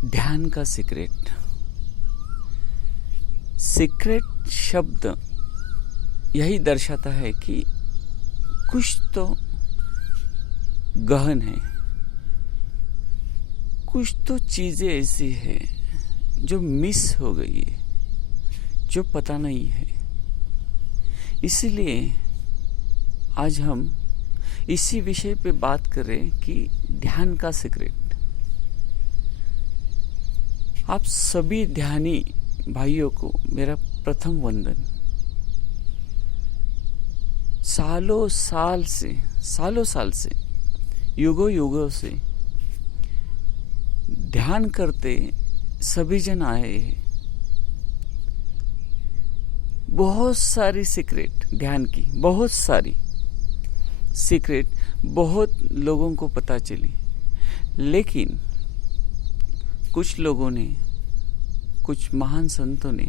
ध्यान का secret. Secret शब्द यही दर्शाता है कि कुछ तो गहन है, कुछ तो चीजें ऐसी है जो मिस हो गई है, जो पता नहीं है। इसीलिए आज हम इसी विषय पे बात करें कि ध्यान का सीक्रेट। आप सभी ध्यानी भाइयों को मेरा प्रथम वंदन। सालों साल से युगों से ध्यान करते सभी जन आए हैं। बहुत सारी सीक्रेट ध्यान की, बहुत सारी सीक्रेट बहुत लोगों को पता चली, लेकिन कुछ लोगों ने, कुछ महान संतों ने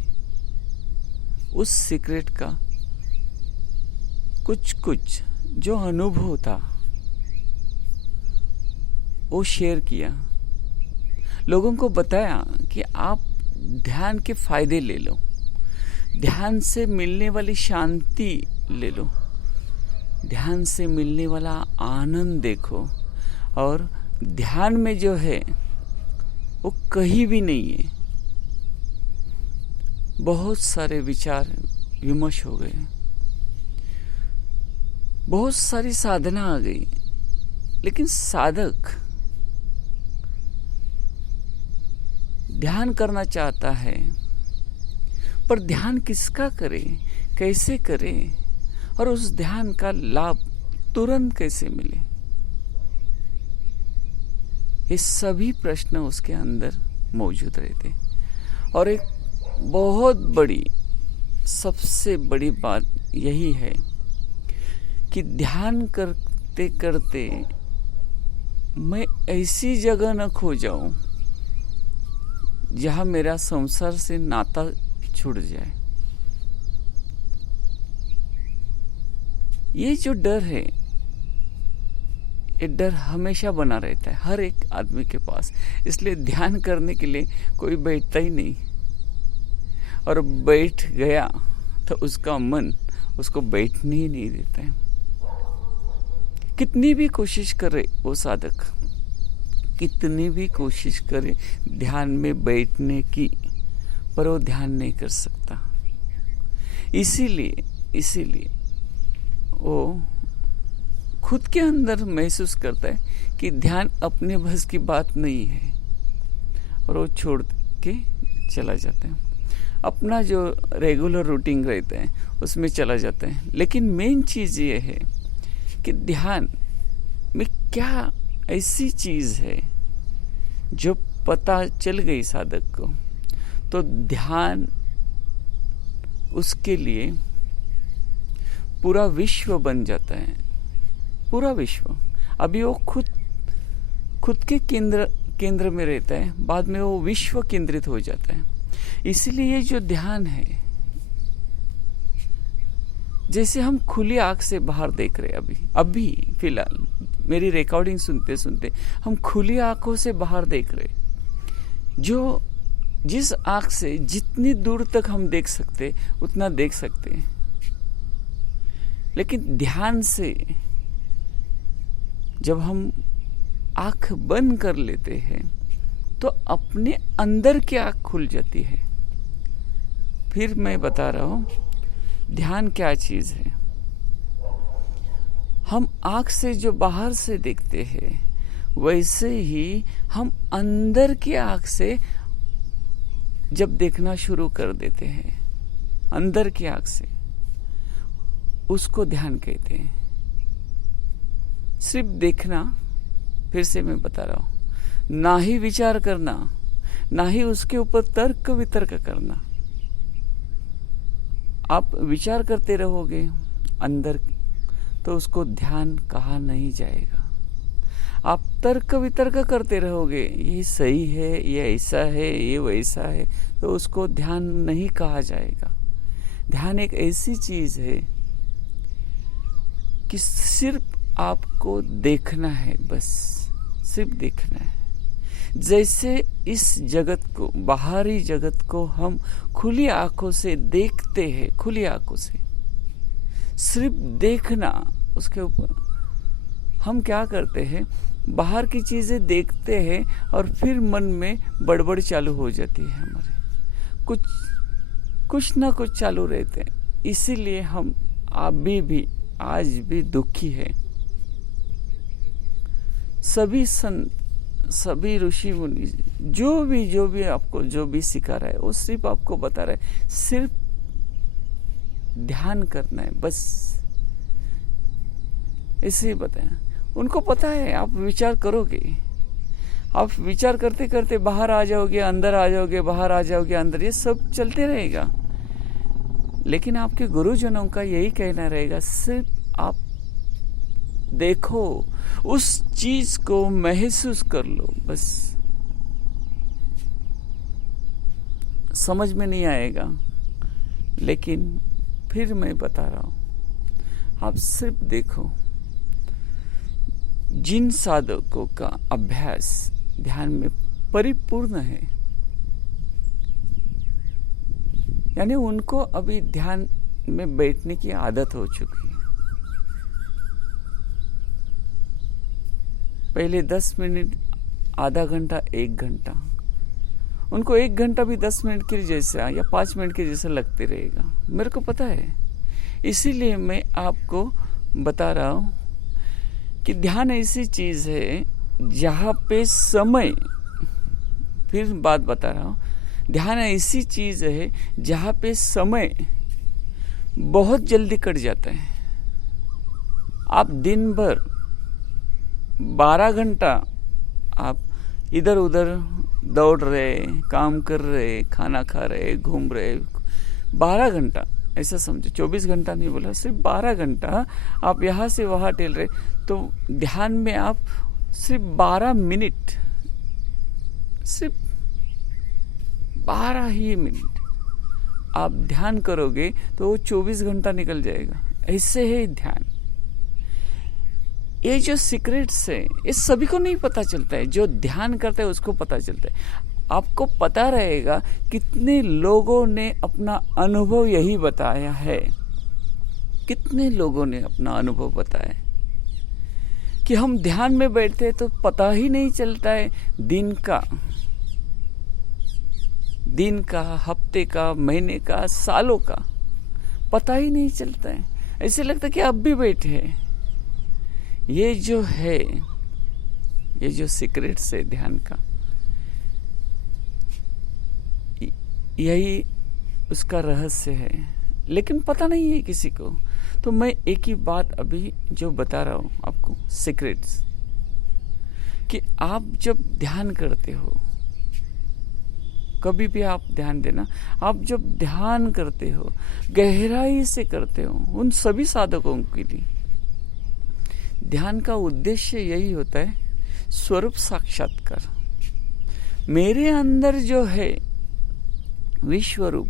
उस सीक्रेट का कुछ जो अनुभव था वो शेयर किया, लोगों को बताया कि आप ध्यान के फायदे ले लो, ध्यान से मिलने वाली शांति ले लो, ध्यान से मिलने वाला आनंद देखो, और ध्यान में जो है वो कहीं भी नहीं है। बहुत सारे विचार विमर्श हो गए, बहुत सारी साधना आ गई, लेकिन साधक ध्यान करना चाहता है, पर ध्यान किसका करे, कैसे करे, और उस ध्यान का लाभ तुरंत कैसे मिले, ये सभी प्रश्न उसके अंदर मौजूद रहते। और एक बहुत बड़ी, सबसे बड़ी बात यही है कि ध्यान करते करते मैं ऐसी जगह न खो जाऊं जहां मेरा संसार से नाता छूट जाए। ये जो डर है, ये डर हमेशा बना रहता है हर एक आदमी के पास। इसलिए ध्यान करने के लिए कोई बैठता ही नहीं, और बैठ गया तो उसका मन उसको बैठने ही नहीं देता है। कितनी भी कोशिश करे वो साधक, कितनी भी कोशिश करे ध्यान में बैठने की, पर वो ध्यान नहीं कर सकता। इसीलिए वो खुद के अंदर महसूस करता है कि ध्यान अपने बस की बात नहीं है, और वो छोड़ के चला जाता है, अपना जो रेगुलर रूटीन रहता है उसमें चला जाता है। लेकिन मेन चीज ये है कि ध्यान में क्या ऐसी चीज है जो पता चल गई साधक को, तो ध्यान उसके लिए पूरा विश्व बन जाता है। पूरा विश्व। अभी वो खुद के केंद्र में रहता है, बाद में वो विश्व केंद्रित हो जाता है। इसीलिए जो ध्यान है, जैसे हम खुली आंख से बाहर देख रहे, अभी फिलहाल मेरी रिकॉर्डिंग सुनते सुनते हम खुली आंखों से बाहर देख रहे, जो जिस आंख से जितनी दूर तक हम देख सकते उतना देख सकते हैं। लेकिन ध्यान से जब हम आंख बंद कर लेते हैं तो अपने अंदर की आंख खुल जाती है। फिर मैं बता रहा हूं ध्यान क्या चीज है। हम आंख से जो बाहर से देखते हैं, वैसे ही हम अंदर की आंख से जब देखना शुरू कर देते हैं, अंदर की आंख से, उसको ध्यान कहते हैं। सिर्फ देखना, फिर से मैं बता रहा हूं, ना ही विचार करना, ना ही उसके ऊपर तर्क वितर्क करना। आप विचार करते रहोगे अंदर, तो उसको ध्यान कहा नहीं जाएगा। आप तर्क वितर्क करते रहोगे, ये सही है, ये ऐसा है, ये वैसा है, तो उसको ध्यान नहीं कहा जाएगा। ध्यान एक ऐसी चीज है कि सिर्फ आपको देखना है, बस सिर्फ देखना है। जैसे इस जगत को, बाहरी जगत को हम खुली आंखों से देखते हैं, खुली आंखों से सिर्फ देखना, उसके ऊपर हम क्या करते हैं, बाहर की चीजें देखते हैं और फिर मन में बड़बड़ चालू हो जाती है हमारे, कुछ ना कुछ चालू रहते हैं। इसीलिए हम अभी भी आज भी दुखी है। सभी संत, सभी ऋषि मुनि जो भी आपको जो भी सिखा रहा है, वो सिर्फ आपको बता रहा है सिर्फ ध्यान करना है, बस ऐसे ही बताया। उनको पता है आप विचार करोगे, आप विचार करते करते बाहर आ जाओगे, अंदर आ जाओगे, बाहर आ जाओगे, अंदर, ये सब चलते रहेगा। लेकिन आपके गुरुजनों का यही कहना रहेगा, सिर्फ आप देखो, उस चीज को महसूस कर लो, बस। समझ में नहीं आएगा, लेकिन फिर मैं बता रहा हूं, आप सिर्फ देखो। जिन साधकों का अभ्यास ध्यान में परिपूर्ण है, यानी उनको अभी ध्यान में बैठने की आदत हो चुकी है। पहले 10 मिनट, आधा घंटा, 1 घंटा, उनको 1 घंटा भी 10 मिनट के जैसा या 5 मिनट के जैसा लगते रहेगा, मेरे को पता है। इसीलिए मैं आपको बता रहा हूं कि ध्यान ऐसी चीज है जहां पे समय, फिर बात बता रहा हूं, ध्यान ऐसी चीज है जहां पे समय बहुत जल्दी कट जाता है। आप दिन भर 12 घंटा आप इधर उधर दौड़ रहे, काम कर रहे, खाना खा रहे, घूम रहे, 12 घंटा ऐसा समझो, 24 घंटा नहीं बोला, सिर्फ 12 घंटा आप यहाँ से वहाँ टहल रहे, तो ध्यान में आप सिर्फ 12 मिनट, सिर्फ 12 ही मिनट आप ध्यान करोगे तो वो 24 घंटा निकल जाएगा। ऐसे है ध्यान। ये जो सीक्रेट्स है, ये सभी को नहीं पता चलता है, जो ध्यान करता है उसको पता चलता है। आपको पता रहेगा कितने लोगों ने अपना अनुभव यही बताया है, कितने लोगों ने अपना अनुभव बताया कि हम ध्यान में बैठते हैं तो पता ही नहीं चलता है दिन का, हफ्ते का, महीने का, सालों का, पता ही नहीं चलता है। ऐसे लगता है कि अब भी बैठे हैं। ये जो है, ये जो सीक्रेट्स है ध्यान का, यही उसका रहस्य है, लेकिन पता नहीं है किसी को। तो मैं एक ही बात अभी जो बता रहा हूं आपको, सीक्रेट्स, कि आप जब ध्यान करते हो, कभी भी आप ध्यान देना, आप जब ध्यान करते हो, गहराई से करते हो, उन सभी साधकों के लिए ध्यान का उद्देश्य यही होता है, स्वरूप साक्षात्कार। मेरे अंदर जो है विश्व रूप,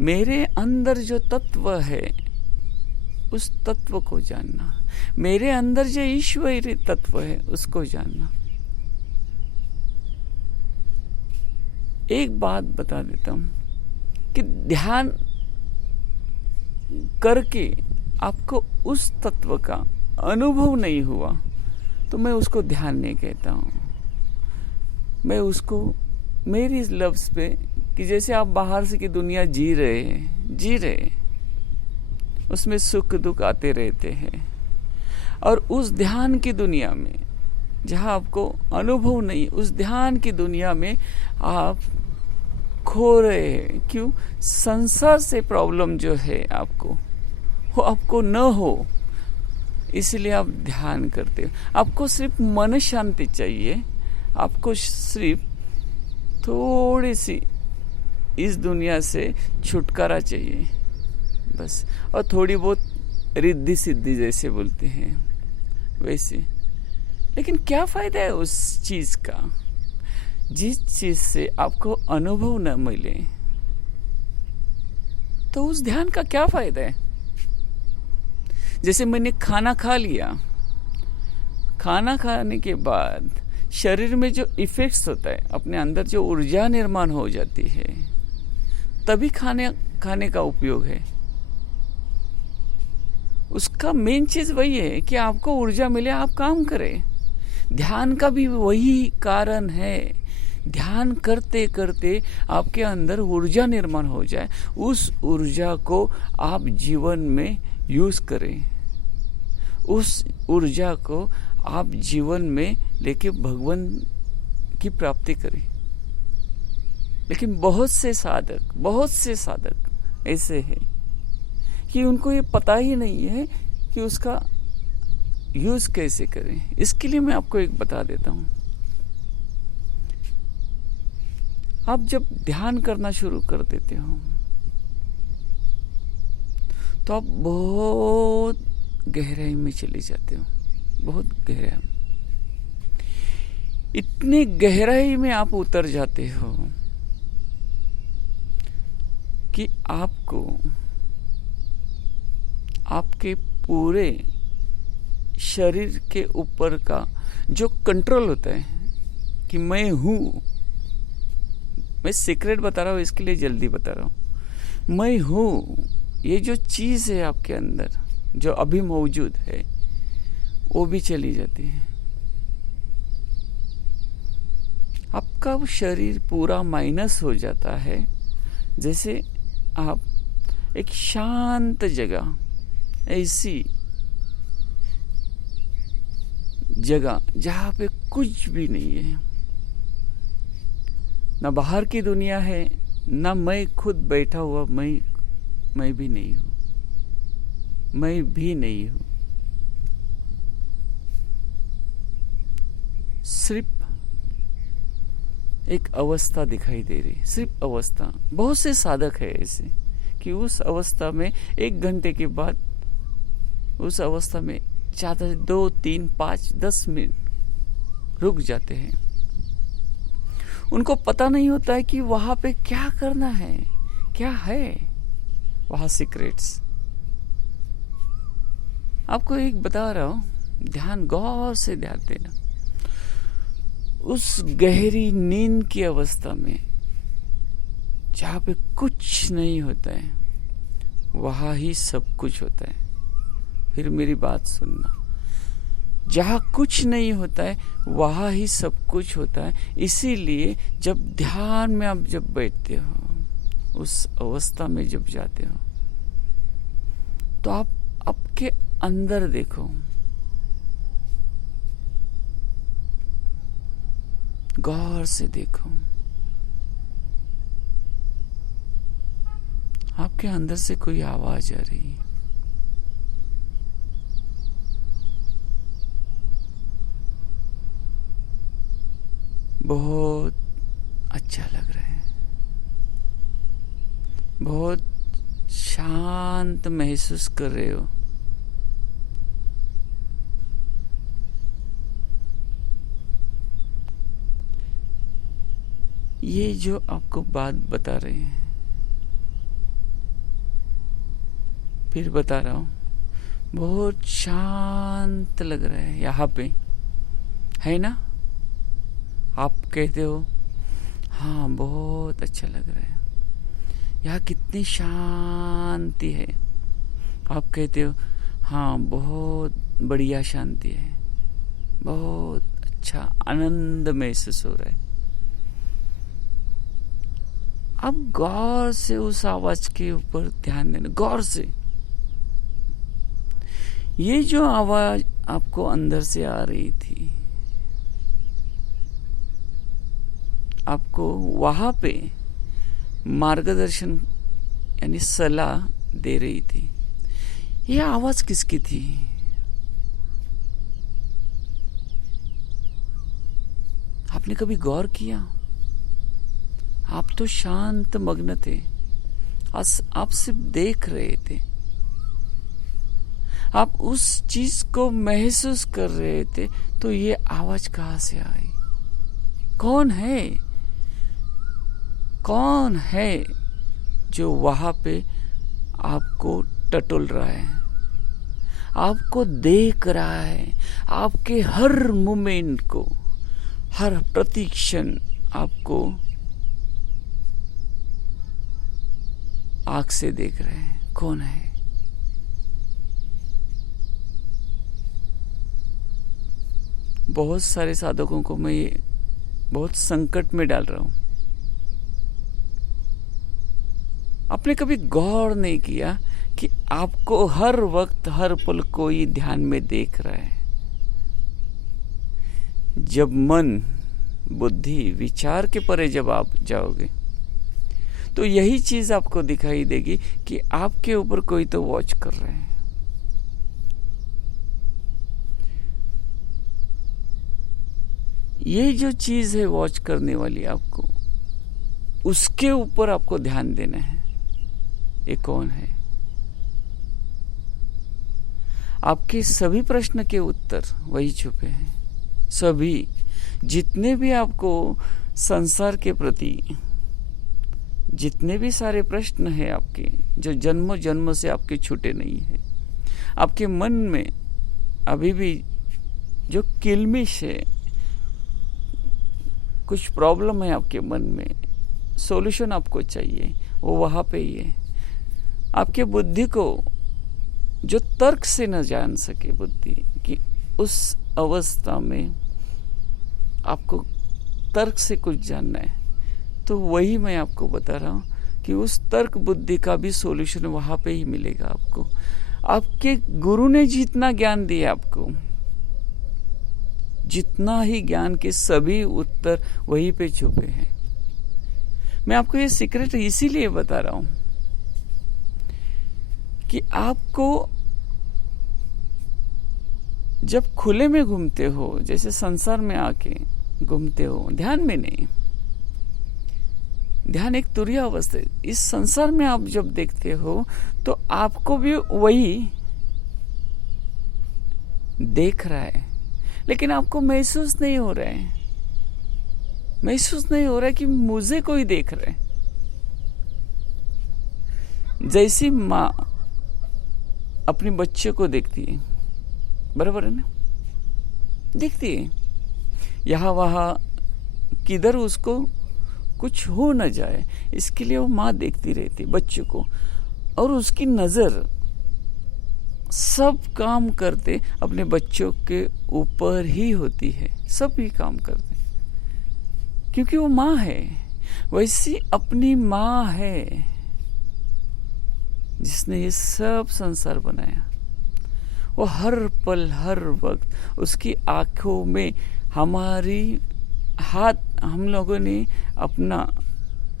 मेरे अंदर जो तत्व है उस तत्व को जानना, मेरे अंदर जो ईश्वरीय तत्व है उसको जानना। एक बात बता देता हूं कि ध्यान करके आपको उस तत्व का अनुभव नहीं हुआ तो मैं उसको ध्यान नहीं कहता हूं। मैं उसको मेरी लफ्ज पे, कि जैसे आप बाहर से की दुनिया जी रहे, उसमें सुख दुख आते रहते हैं, और उस ध्यान की दुनिया में जहां आपको अनुभव नहीं, उस ध्यान की दुनिया में आप खो रहे हैं। क्यों? संसार से प्रॉब्लम जो है आपको, वो आपको न हो, इसलिए आप ध्यान करते हो। आपको सिर्फ मन शांति चाहिए, आपको सिर्फ थोड़ी सी इस दुनिया से छुटकारा चाहिए, बस। और थोड़ी बहुत रिद्धि सिद्धि जैसे बोलते हैं वैसे। लेकिन क्या फायदा है उस चीज का जिस चीज से आपको अनुभव न मिले? तो उस ध्यान का क्या फायदा है? जैसे मैंने खाना खा लिया, खाना खाने के बाद शरीर में जो इफेक्ट्स होता है, अपने अंदर जो ऊर्जा निर्माण हो जाती है, तभी खाने का उपयोग है। उसका मेन चीज वही है कि आपको ऊर्जा मिले, आप काम करें। ध्यान का भी वही कारण है। ध्यान करते करते आपके अंदर ऊर्जा निर्माण हो जाए, उस ऊर्जा को आप जीवन में यूज करें, उस ऊर्जा को आप जीवन में लेके भगवान की प्राप्ति करें। लेकिन बहुत से साधक ऐसे हैं कि उनको ये पता ही नहीं है कि उसका यूज कैसे करें। इसके लिए मैं आपको एक बता देता हूं। आप जब ध्यान करना शुरू कर देते हो तो आप बहुत गहराई में चले जाते हो, बहुत गहराई में। इतनी गहराई में आप उतर जाते हो कि आपको आपके पूरे शरीर के ऊपर का जो कंट्रोल होता है कि मैं हूं, मैं सीक्रेट बता रहा हूं, इसके लिए जल्दी बता रहा हूं। मैं हूं, ये जो चीज है आपके अंदर जो अभी मौजूद है, वो भी चली जाती है। आपका शरीर पूरा माइनस हो जाता है। जैसे आप एक शांत जगह, ऐसी जगह जहां पे कुछ भी नहीं है, ना बाहर की दुनिया है, ना मैं खुद बैठा हुआ मैं भी नहीं हूं, सिर्फ एक अवस्था दिखाई दे रही, सिर्फ अवस्था। बहुत से साधक है ऐसे कि उस अवस्था में 1 घंटे के बाद उस अवस्था में ज्यादा 2, 3, 5, 10 मिनट रुक जाते हैं। उनको पता नहीं होता है कि वहां पे क्या करना है, क्या है वहां सीक्रेट्स। आपको एक बता रहा हूं, ध्यान गौर से ध्यान देना। उस गहरी नींद की अवस्था में जहां पे कुछ नहीं होता है, वहां ही सब कुछ होता है। फिर मेरी बात सुनना, जहां कुछ नहीं होता है वहां ही सब कुछ होता है। इसीलिए जब ध्यान में आप जब बैठते हो, उस अवस्था में जब जाते हो, तो आप आपके अंदर देखो, गौर से देखो, आपके अंदर से कोई आवाज आ रही है। बहुत अच्छा लग रहा है, बहुत शांत महसूस कर रहे हो। ये जो आपको बात बता रहे हैं, फिर बता रहा हूं, बहुत शांत लग रहा है यहाँ पे, है ना? आप कहते हो हाँ बहुत अच्छा लग रहा है, यहाँ कितनी शांति है। आप कहते हो हाँ बहुत बढ़िया शांति है, बहुत अच्छा आनंद महसूस हो रहा है। अब गौर से उस आवाज के ऊपर ध्यान देना, गौर से। ये जो आवाज आपको अंदर से आ रही थी, आपको वहां पे मार्गदर्शन यानी सलाह दे रही थी, ये आवाज किसकी थी? आपने कभी गौर किया? आप तो शांत मग्न थे, आप सिर्फ देख रहे थे, आप उस चीज को महसूस कर रहे थे। तो ये आवाज कहां से आई? कौन है? कौन है जो वहां पे आपको टटोल रहा है, आपको देख रहा है, आपके हर मूवमेंट को, हर प्रति क्षण आपको आंख से देख रहे हैं कौन है। बहुत सारे साधकों को मैं ये बहुत संकट में डाल रहा हूं। आपने कभी गौर नहीं किया कि आपको हर वक्त हर पल कोई ध्यान में देख रहा है। जब मन बुद्धि विचार के परे जब आप जाओगे तो यही चीज आपको दिखाई देगी कि आपके ऊपर कोई तो वॉच कर रहा है। ये जो चीज है वॉच करने वाली, आपको उसके ऊपर आपको ध्यान देना है। ये कौन है? आपके सभी प्रश्न के उत्तर वही छुपे हैं। सभी जितने भी आपको संसार के प्रति जितने भी सारे प्रश्न हैं आपके, जो जन्म जन्म से आपके छूटे नहीं है, आपके मन में अभी भी जो किलमिश है, कुछ प्रॉब्लम है आपके मन में, सॉल्यूशन आपको चाहिए, वो वहां पे ही है। आपके बुद्धि को जो तर्क से न जान सके बुद्धि कि उस अवस्था में आपको तर्क से कुछ जानना है, तो वही मैं आपको बता रहा हूं कि उस तर्क बुद्धि का भी सॉल्यूशन वहां पे ही मिलेगा आपको। आपके गुरु ने जितना ज्ञान दिया आपको, जितना ही ज्ञान के सभी उत्तर वहीं पे छुपे हैं। मैं आपको ये सीक्रेट इसीलिए बता रहा हूं कि आपको जब खुले में घूमते हो, जैसे संसार में आके घूमते हो, ध्यान में नहीं, ध्यान एक तुरीय अवस्था है। इस संसार में आप जब देखते हो तो आपको भी वही देख रहा है, लेकिन आपको महसूस नहीं हो रहा है, महसूस नहीं हो रहा है कि मुझे कोई देख रहा है। जैसी माँ अपने बच्चे को देखती है, बराबर है ना, देखती है, यहाँ वहाँ किधर उसको कुछ हो न जाए, इसके लिए वो माँ देखती रहती बच्चे को, और उसकी नजर सब काम करते अपने बच्चों के ऊपर ही होती है, सब ही काम करते क्योंकि वो माँ है। वैसी अपनी माँ है जिसने ये सब संसार बनाया। वो हर पल हर वक्त उसकी आंखों में हमारी हाथ, हम लोगों ने अपना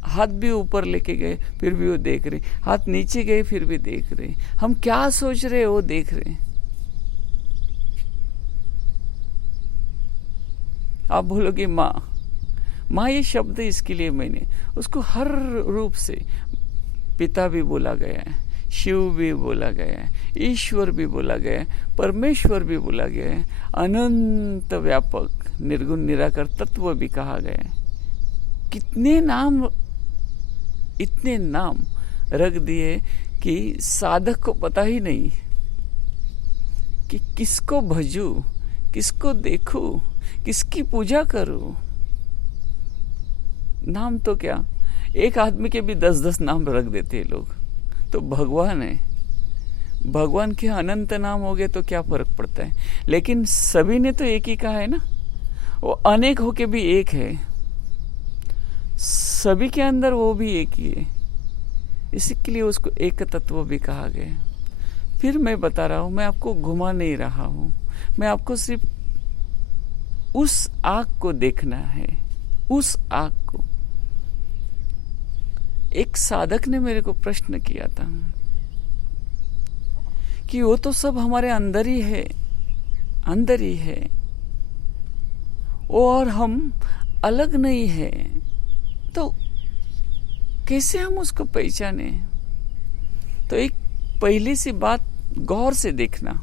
हाथ भी ऊपर लेके गए फिर भी वो देख रहे, हाथ नीचे गए फिर भी देख रहे, हम क्या सोच रहे वो देख रहे। आप बोलोगे माँ, माँ ये शब्द इसके लिए मैंने उसको हर रूप से, पिता भी बोला गया है, शिव भी बोला गया है, ईश्वर भी बोला गया है, परमेश्वर भी बोला गया है, अनंत व्यापक निर्गुण निराकार तत्व भी कहा गया है। कितने नाम, इतने नाम रख दिए कि साधक को पता ही नहीं कि किसको भजूं, किसको देखूं, किसकी पूजा करूं। नाम तो क्या, एक आदमी के भी 10-10 नाम रख देते हैं लोग। तो भगवान है, भगवान के अनंत नाम हो गए तो क्या फर्क पड़ता है, लेकिन सभी ने तो एक ही कहा है ना, वो अनेक होके भी एक है, सभी के अंदर वो भी एक ही है, इसी लिए उसको एक तत्व भी कहा गया। फिर मैं बता रहा हूं, मैं आपको घुमा नहीं रहा हूं, मैं आपको सिर्फ उस आग को देखना है, उस आग को। एक साधक ने मेरे को प्रश्न किया था कि वो तो सब हमारे अंदर ही है, अंदर ही है, और हम अलग नहीं है, तो कैसे हम उसको पहचाने। तो एक पहली सी बात गौर से देखना,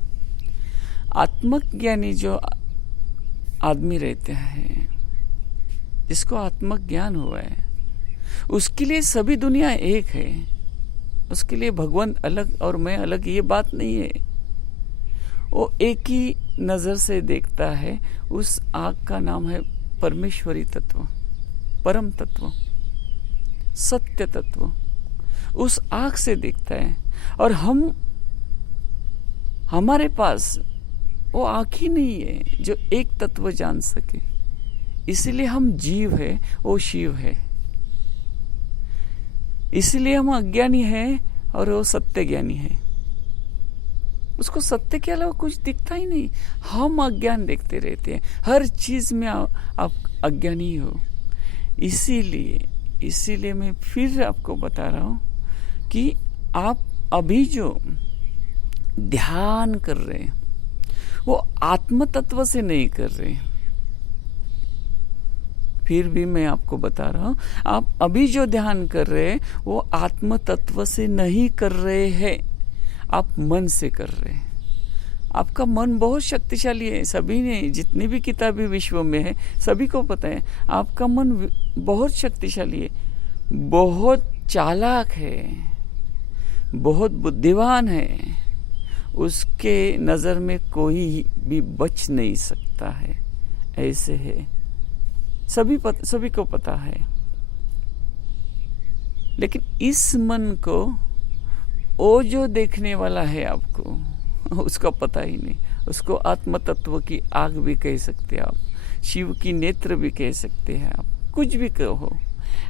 आत्मज्ञानी जो आदमी रहते हैं, जिसको आत्मज्ञान हुआ है, उसके लिए सभी दुनिया एक है, उसके लिए भगवान अलग और मैं अलग ये बात नहीं है। वो एक ही नजर से देखता है। उस आग का नाम है परमेश्वरी तत्व, परम तत्व, सत्य तत्व उस आँख से दिखता है। और हमारे पास वो आँख ही नहीं है जो एक तत्व जान सके। इसलिए हम जीव है, वो शिव है। इसलिए हम अज्ञानी है और वो सत्य ज्ञानी है। उसको सत्य के अलावा कुछ दिखता ही नहीं। हम अज्ञान देखते रहते हैं, हर चीज में आप अज्ञानी हो। इसीलिए मैं फिर आपको बता रहा हूं कि आप अभी जो ध्यान कर रहे हैं वो आत्म तत्व से नहीं कर रहे। फिर भी मैं आपको बता रहा हूं, आप अभी जो ध्यान कर रहे हैं वो आत्म तत्व से नहीं कर रहे हैं, आप मन से कर रहे हैं। आपका मन बहुत शक्तिशाली है। सभी ने, जितनी भी किताबें विश्व में है, सभी को पता है आपका मन बहुत शक्तिशाली है, बहुत चालाक है, बहुत बुद्धिमान है। उसके नजर में कोई भी बच नहीं सकता है, ऐसे है। सभी को पता है। लेकिन इस मन को वो जो देखने वाला है आपको, उसका पता ही नहीं। उसको आत्म तत्व की आग भी कह सकते हैं आप, शिव की नेत्र भी कह सकते हैं आप, कुछ भी कहो।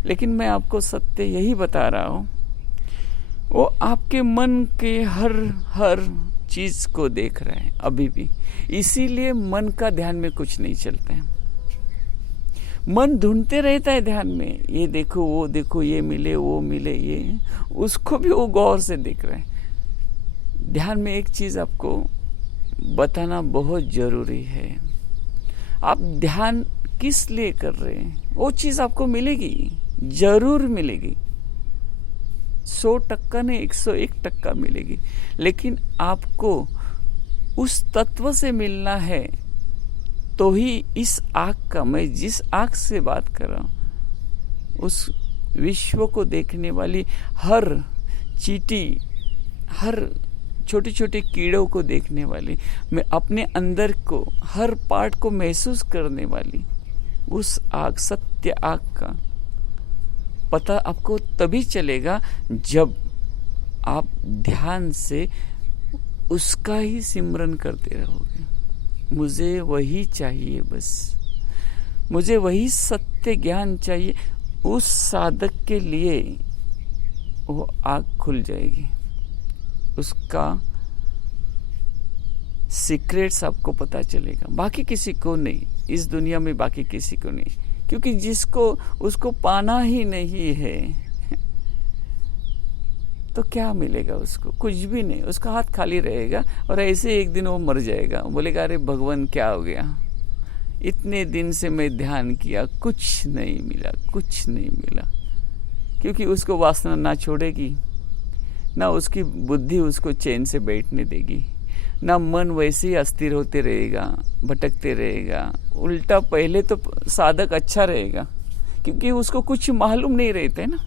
लेकिन मैं आपको सत्य यही बता रहा हूं, वो आपके मन के हर चीज को देख रहे हैं अभी भी। इसीलिए मन का ध्यान में कुछ नहीं चलता है। मन ढूंढते रहता है ध्यान में, ये देखो, वो देखो, ये मिले, वो मिले, ये, उसको भी वो गौर से देख रहे हैं। ध्यान में एक चीज आपको बताना बहुत जरूरी है। आप ध्यान किस लिए कर रहे हैं, वो चीज आपको मिलेगी, जरूर मिलेगी। 100% नहीं, 101% मिलेगी। लेकिन आपको उस तत्व से मिलना है, तो ही इस आँख का, मैं जिस आँख से बात कर रहा हूं, उस विश्व को देखने वाली हर चींटी, हर छोटे छोटे कीड़ों को देखने वाली, मैं अपने अंदर को, हर पार्ट को महसूस करने वाली उस आँख, सत्य आँख का पता आपको तभी चलेगा जब आप ध्यान से उसका ही सिमरन करते रहोगे। मुझे वही चाहिए, बस मुझे वही सत्य ज्ञान चाहिए। उस साधक के लिए वो आँख खुल जाएगी, उसका सीक्रेट्स आपको पता चलेगा। बाकी किसी को नहीं, इस दुनिया में बाकी किसी को नहीं, क्योंकि जिसको उसको पाना ही नहीं है तो क्या मिलेगा उसको? कुछ भी नहीं, उसका हाथ खाली रहेगा। और ऐसे एक दिन वो मर जाएगा, बोलेगा अरे भगवान क्या हो गया, इतने दिन से मैं ध्यान किया, कुछ नहीं मिला, कुछ नहीं मिला। क्योंकि उसको वासना ना छोड़ेगी, ना उसकी बुद्धि उसको चैन से बैठने देगी, ना मन वैसे ही अस्थिर होते रहेगा, भटकते रहेगा। उल्टा पहले तो साधक अच्छा रहेगा, क्योंकि उसको कुछ मालूम नहीं रहता है ना,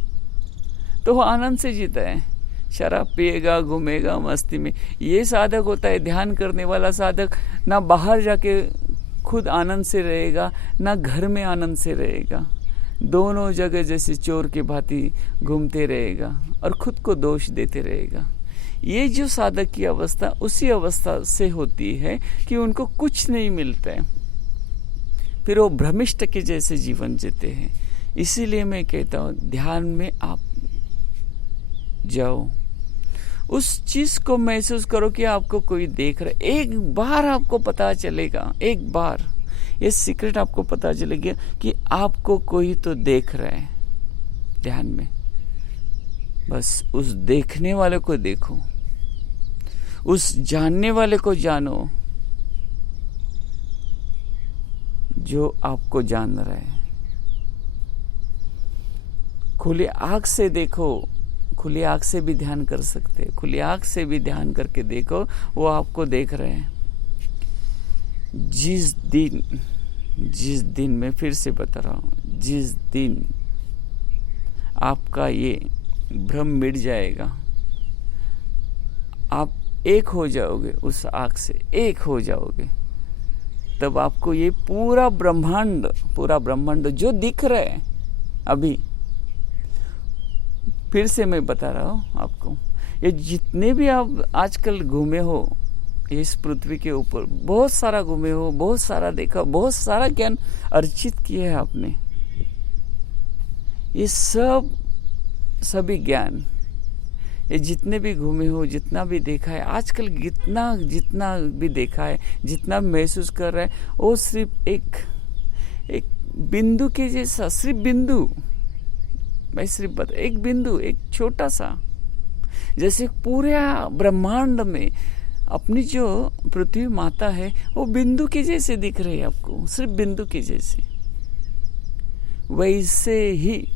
तो वो आनंद से जीता है। शराब पिएगा, घूमेगा मस्ती में। ये साधक होता है, ध्यान करने वाला साधक। ना बाहर जाके खुद आनंद से रहेगा, ना घर में आनंद से रहेगा। दोनों जगह जैसे चोर की भांति घूमते रहेगा और खुद को दोष देते रहेगा। ये जो साधक की अवस्था उसी अवस्था से होती है कि उनको कुछ नहीं मिलता है, फिर वो भ्रमिष्ठ के जैसे जीवन जीते हैं। इसीलिए मैं कहता हूँ ध्यान में आप जाओ, उस चीज को महसूस करो कि आपको कोई देख रहा है। एक बार आपको पता चलेगा, एक बार ये सीक्रेट आपको पता चलेगा कि आपको कोई तो देख रहा है ध्यान में। बस उस देखने वाले को देखो, उस जानने वाले को जानो जो आपको जान रहा है। खुली आंख से देखो, खुली आंख से भी ध्यान कर सकते हैं, खुली आंख से भी ध्यान करके देखो, वो आपको देख रहे हैं। जिस दिन मैं फिर से बता रहा हूँ, जिस दिन आपका ये भ्रम मिट जाएगा, आप एक हो जाओगे, उस आँख से एक हो जाओगे, तब आपको ये पूरा ब्रह्मांड जो दिख रहा है अभी, फिर से मैं बता रहा हूँ आपको, ये जितने भी आप आजकल घूमे हो इस पृथ्वी के ऊपर, बहुत सारा घूमे हो, बहुत सारा देखा, बहुत सारा ज्ञान अर्जित किया है आपने, ये सभी ज्ञान, ये जितने भी घूमे हो, जितना भी देखा है आजकल, जितना भी देखा है, जितना महसूस कर रहा है, वो सिर्फ एक बिंदु के जैसा, सिर्फ बिंदु, मैं सिर्फ बता, एक बिंदु, एक छोटा सा, जैसे पूरे ब्रह्मांड में अपनी जो पृथ्वी माता है वो बिंदु के जैसे दिख रही है आपको, सिर्फ बिंदु के जैसे। वैसे ही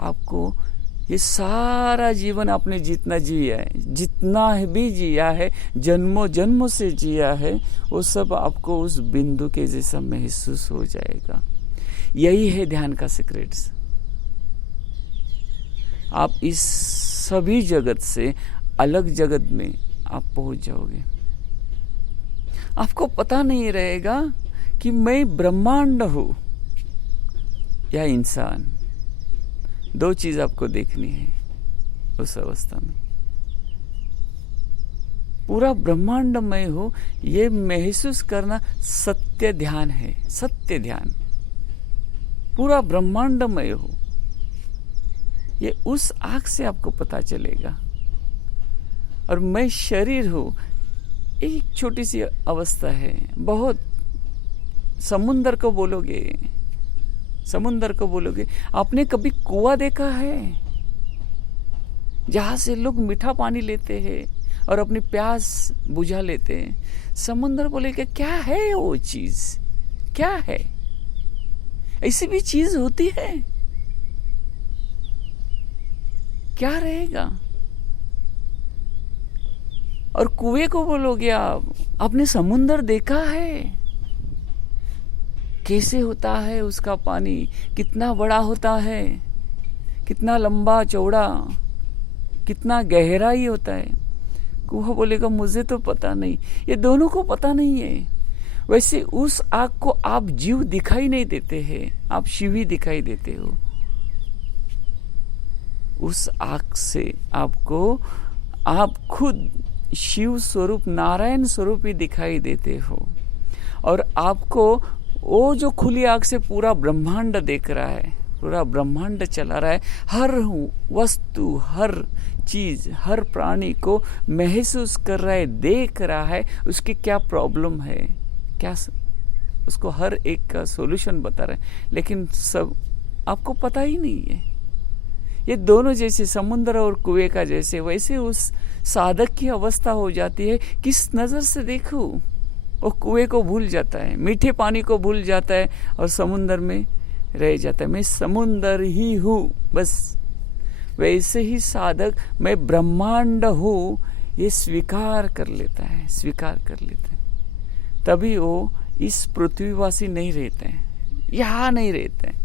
आपको ये सारा जीवन आपने जितना जिया है, जितना भी जिया है, जन्मों से जिया है, वो सब आपको उस बिंदु के जैसा महसूस हो जाएगा। यही है ध्यान का सीक्रेट्स। आप इस सभी जगत से अलग जगत में आप पहुंच जाओगे। आपको पता नहीं रहेगा कि मैं ब्रह्मांड हूं या इंसान। दो चीज आपको देखनी है उस अवस्था में। पूरा ब्रह्मांड मैं हूं, ये महसूस करना सत्य ध्यान है, सत्य ध्यान। पूरा ब्रह्मांड मैं हूं, ये उस आंख से आपको पता चलेगा। और मैं शरीर हूं, एक छोटी सी अवस्था है। बहुत समुंदर को बोलोगे, आपने कभी कुआं देखा है जहां से लोग मीठा पानी लेते हैं और अपनी प्यास बुझा लेते हैं? समुंदर बोलेगा क्या है वो चीज, क्या है? ऐसी भी चीज होती है? क्या रहेगा? और कुएं को बोलोगे आपने समुंदर देखा है? कैसे होता है उसका पानी, कितना बड़ा होता है, कितना लंबा चौड़ा, कितना गहराई होता है? कुआं बोलेगा मुझे तो पता नहीं। ये दोनों को पता नहीं है। वैसे उस आग को आप जीव दिखाई नहीं देते हैं, आप शिव ही दिखाई देते हो। उस आग से आपको आप खुद शिव स्वरूप, नारायण स्वरूप ही दिखाई देते हो। और आपको वो जो खुली आंख से पूरा ब्रह्मांड देख रहा है, पूरा ब्रह्मांड चला रहा है, हर वस्तु, हर चीज, हर प्राणी को महसूस कर रहा है, देख रहा है, उसकी क्या प्रॉब्लम है, क्या उसको हर एक का सॉल्यूशन बता रहा है। लेकिन सब आपको पता ही नहीं है। ये दोनों जैसे समुद्र और कुएं का जैसे, वैसे उस साधक की अवस्था हो जाती है। किस नजर से देखूं? वो कुएं को भूल जाता है, मीठे पानी को भूल जाता है और समुद्र में रह जाता है। मैं समुद्र ही हूँ बस। वैसे ही साधक मैं ब्रह्मांड हूँ ये स्वीकार कर लेता है। तभी वो इस पृथ्वीवासी नहीं रहते हैं, यहाँ नहीं रहते हैं।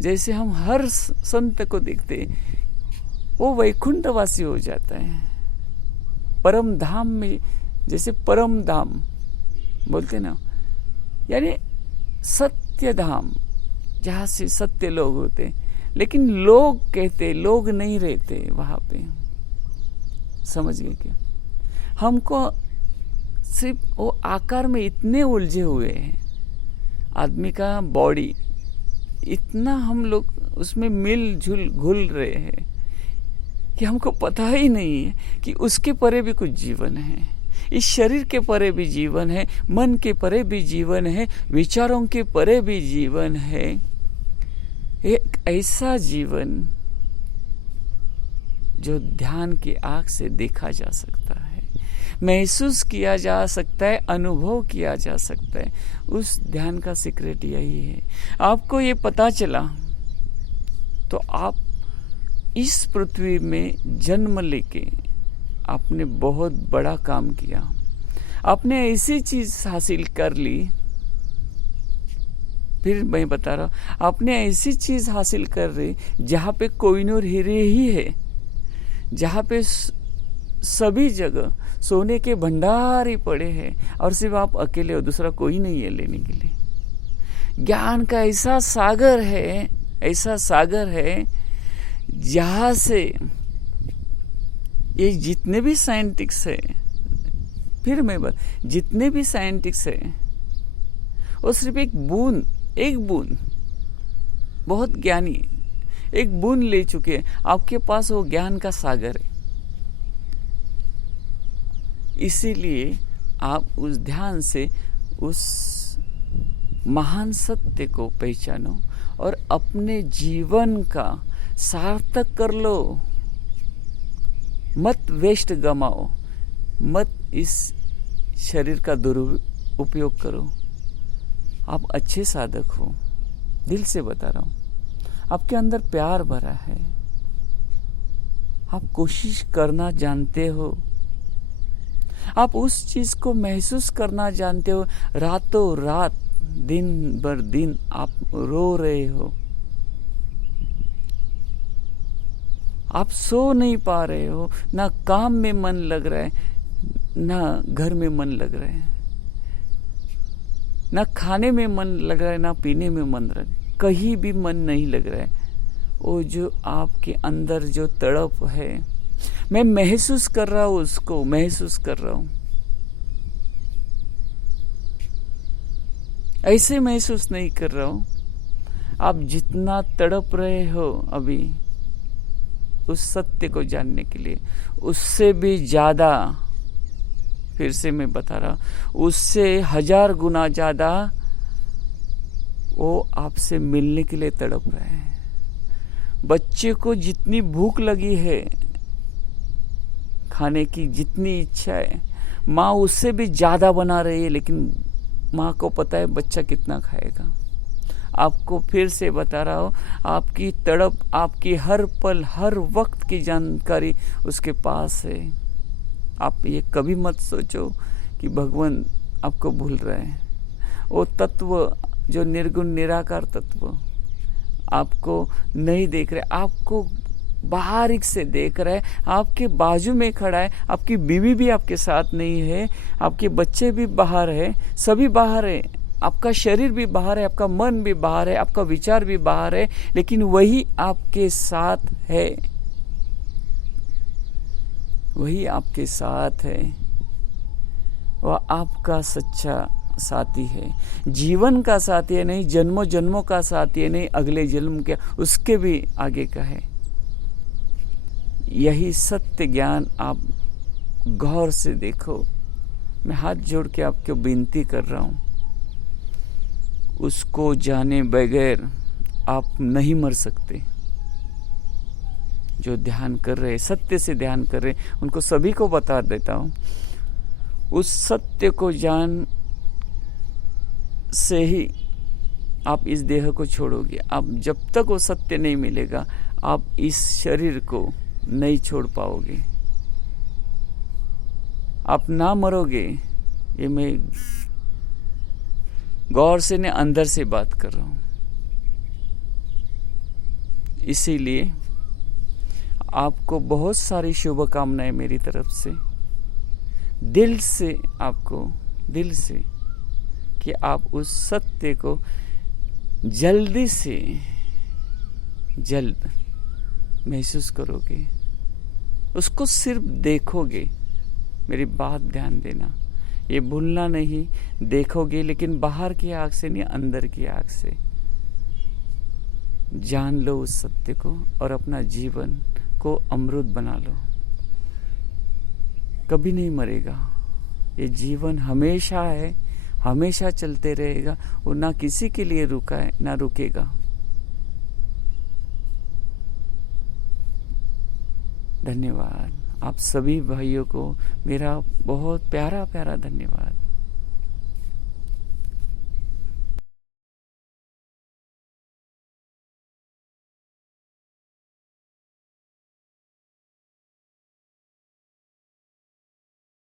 जैसे हम हर संत को देखते, वो वैकुंठवासी हो जाता है। परम धाम में, जैसे परम धाम बोलते ना, यानी सत्य धाम, जहां से सत्य लोग होते। लेकिन लोग कहते, लोग नहीं रहते वहां पे। समझ गए क्या? हमको सिर्फ वो आकार में इतने उलझे हुए हैं, आदमी का बॉडी इतना हम लोग उसमें मिलजुल घुल रहे हैं कि हमको पता ही नहीं है कि उसके परे भी कुछ जीवन है। इस शरीर के परे भी जीवन है, मन के परे भी जीवन है, विचारों के परे भी जीवन है। एक ऐसा जीवन जो ध्यान की आंख से देखा जा सकता है, महसूस किया जा सकता है, अनुभव किया जा सकता है। उस ध्यान का सीक्रेट यही है। आपको ये पता चला तो आप इस पृथ्वी में जन्म लेके आपने बहुत बड़ा काम किया। आपने ऐसी चीज हासिल कर ली, फिर मैं बता रहा हूं, आपने ऐसी चीज हासिल कर रही जहां पे कोहिनूर हीरे ही है, जहां पे सभी जगह सोने के भंडार ही पड़े हैं और सिर्फ आप अकेले हो, दूसरा कोई नहीं है लेने के लिए। ज्ञान का ऐसा सागर है, ऐसा सागर है जहां से ये जितने भी साइंटिस्ट है, फिर मैं जितने भी साइंटिस्ट है, वो सिर्फ एक बूंद बहुत ज्ञानी एक बूंद ले चुके हैं। आपके पास वो ज्ञान का सागर है। इसीलिए आप उस ध्यान से उस महान सत्य को पहचानो और अपने जीवन का सार्थक कर लो। मत वेस्ट गमाओ, मत इस शरीर का दुरुपयोग करो। आप अच्छे साधक हो, दिल से बता रहा हूं। आपके अंदर प्यार भरा है, आप कोशिश करना जानते हो, आप उस चीज को महसूस करना जानते हो। रातों रात, दिन भर दिन आप रो रहे हो, आप सो नहीं पा रहे हो, ना काम में मन लग रहा है, ना घर में मन लग रहा है, ना खाने में मन लग रहा है, ना पीने में मन लग रहा है, कहीं भी मन नहीं लग रहा है। वो जो आपके अंदर जो तड़प है, मैं महसूस कर रहा हूं, उसको महसूस कर रहा हूं। ऐसे महसूस नहीं कर रहा हूं। आप जितना तड़प रहे हो अभी उस सत्य को जानने के लिए, उससे भी ज्यादा, फिर से मैं बता रहा हूं, उससे 1000 गुना ज्यादा वो आपसे मिलने के लिए तड़प रहे हैं। बच्चे को जितनी भूख लगी है, खाने की जितनी इच्छा है, माँ उससे भी ज्यादा बना रही है, लेकिन माँ को पता है बच्चा कितना खाएगा। आपको फिर से बता रहा हूं, आपकी तड़प, आपकी हर पल हर वक्त की जानकारी उसके पास है। आप ये कभी मत सोचो कि भगवान आपको भूल रहे हैं। वो तत्व जो निर्गुण निराकार तत्व आपको नहीं देख रहे, आपको बाहरिक से देख रहा है, आपके बाजू में खड़ा है। आपकी बीवी भी आपके साथ नहीं है, आपके बच्चे भी बाहर है, सभी बाहर है, आपका शरीर भी बाहर है, आपका मन भी बाहर है, आपका विचार भी बाहर है, लेकिन वही आपके साथ है, वही आपके साथ है। वह आपका सच्चा साथी है, जीवन का साथी है, नहीं जन्मों जन्मों का साथी है, नहीं अगले जन्म के, उसके भी आगे का है। यही सत्य ज्ञान आप गौर से देखो। मैं हाथ जोड़ के आपको विनती कर रहा हूं, उसको जाने बगैर आप नहीं मर सकते। जो ध्यान कर रहे, सत्य से ध्यान कर रहे, उनको सभी को बता देता हूं, उस सत्य को जान से ही आप इस देह को छोड़ोगे। आप जब तक वो सत्य नहीं मिलेगा, आप इस शरीर को नहीं छोड़ पाओगे। आप ना मरोगे, ये मैं गौर से ने अंदर से बात कर रहा हूं। इसीलिए आपको बहुत सारी शुभकामनाएं मेरी तरफ से, दिल से, आपको दिल से, कि आप उस सत्य को जल्दी से जल्द महसूस करोगे, उसको सिर्फ देखोगे। मेरी बात ध्यान देना, ये भूलना नहीं। देखोगे, लेकिन बाहर की आंख से नहीं, अंदर की आंख से जान लो उस सत्य को और अपना जीवन को अमृत बना लो। कभी नहीं मरेगा, ये जीवन हमेशा है, हमेशा चलते रहेगा, और ना किसी के लिए रुका है, ना रुकेगा। धन्यवाद। आप सभी भाइयों को मेरा बहुत प्यारा प्यारा धन्यवाद।